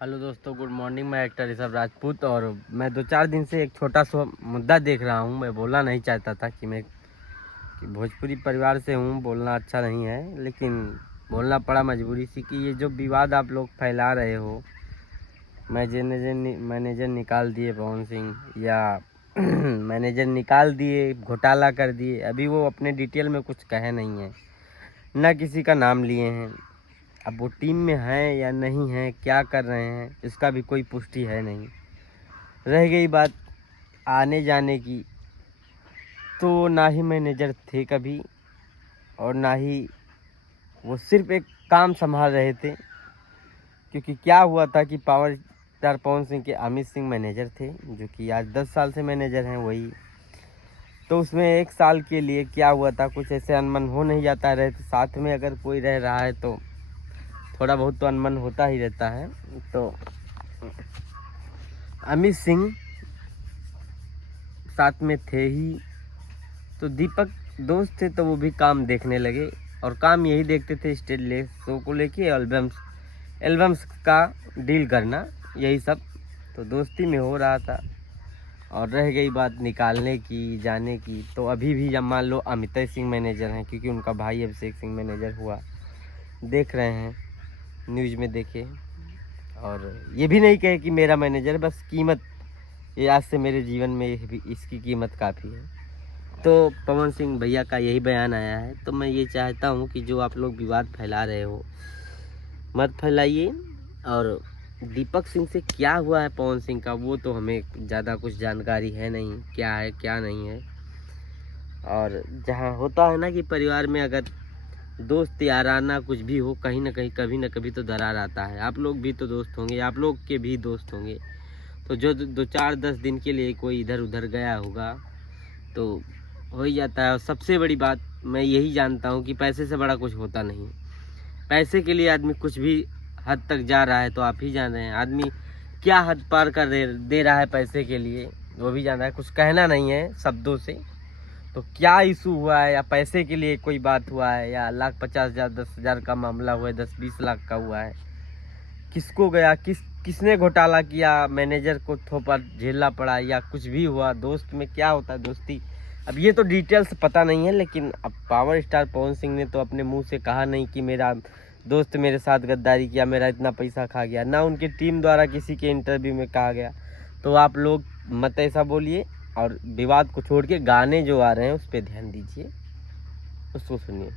Hello दोस्तों, good morning. मैं actor Rishabh Rajput और मैं 2-4 दिन से एक छोटा सा मुद्दा देख रहा हूं। मैं बोलना नहीं चाहता था कि भोजपुरी परिवार से हूं, बोलना अच्छा नहीं है, लेकिन बोलना पड़ा मजबूरी से कि ये जो विवाद आप लोग फैला रहे हो, मैनेजर निकाल दिए पवन सिंह या मैनेजर निकाल दिए, घोटाला कर दिए। अभी वो अपने डिटेल में कुछ कहे नहीं है, ना किसी का नाम लिए हैं। अब वो टीम में हैं या नहीं हैं, क्या कर रहे हैं, इसका भी कोई पुष्टि है नहीं। रह गई बात आने जाने की, तो ना ही मैनेजर थे कभी और ना ही वो सिर्फ एक काम संभाल रहे थे। क्योंकि क्या हुआ था कि पावर स्टार पवन सिंह के अमित सिंह मैनेजर थे, जो कि आज 10 साल से मैनेजर हैं वही। तो उसमें 1 साल के लिए क्या हुआ था, कुछ ऐसे अनबन हो नहीं जाता रहे, तो साथ में अगर कोई रह रहा है तो थोड़ा बहुत तो अनबन होता ही रहता है। तो अमित सिंह साथ में थे ही, तो दीपक दोस्त थे, तो वो भी काम देखने लगे। और काम यही देखते थे, स्टेज ले शो को लेके एल्बम्स का डील करना, यही सब तो दोस्ती में हो रहा था। और रह गई बात निकालने की, जाने की, तो अभी भी जब मान लो अमित सिंह मैनेजर हैं, क्योंकि उनका भाई अभिषेक सिंह मैनेजर हुआ, देख रहे हैं, न्यूज़ में देखे। और ये भी नहीं कहे कि मेरा मैनेजर, बस कीमत, ये आज से मेरे जीवन में भी इसकी कीमत काफ़ी है। तो पवन सिंह भैया का यही बयान आया है। तो मैं ये चाहता हूँ कि जो आप लोग विवाद फैला रहे हो, मत फैलाइए। और दीपक सिंह से क्या हुआ है पवन सिंह का, वो तो हमें ज़्यादा कुछ जानकारी है नहीं, क्या है क्या नहीं है। और जहाँ होता है ना कि परिवार में अगर दोस्त याराना कुछ भी हो, कहीं ना कहीं कभी ना कभी तो दरार आता है। आप लोग भी तो दोस्त होंगे, आप लोग के भी दोस्त होंगे। तो जो 2-4-10 दिन के लिए कोई इधर उधर गया होगा तो हो ही जाता है। और सबसे बड़ी बात मैं यही जानता हूँ कि पैसे से बड़ा कुछ होता नहीं। पैसे के लिए आदमी कुछ भी हद तक जा रहा है, तो आप ही जान रहे हैं आदमी क्या हद पार कर दे रहा है पैसे के लिए, वो भी जान रहा है। कुछ कहना नहीं है शब्दों से, तो क्या इशू हुआ है, या पैसे के लिए कोई बात हुआ है, या 1,50,000 10,000 का मामला हुआ है, 10-20 लाख का हुआ है, किसको गया, किसने घोटाला किया, मैनेजर को थोपा झेलना पड़ा, या कुछ भी हुआ, दोस्त में क्या होता है दोस्ती, अब ये तो डिटेल्स पता नहीं है। लेकिन अब पावर स्टार पवन सिंह ने तो अपने मुंह से कहा नहीं कि मेरा दोस्त मेरे साथ गद्दारी किया, मेरा इतना पैसा खा गया, ना उनकी टीम द्वारा किसी के इंटरव्यू में कहा गया। तो आप लोग मत ऐसा बोलिए, और विवाद को छोड़ के गाने जो आ रहे हैं उस पर ध्यान दीजिए, उसको सुनिए।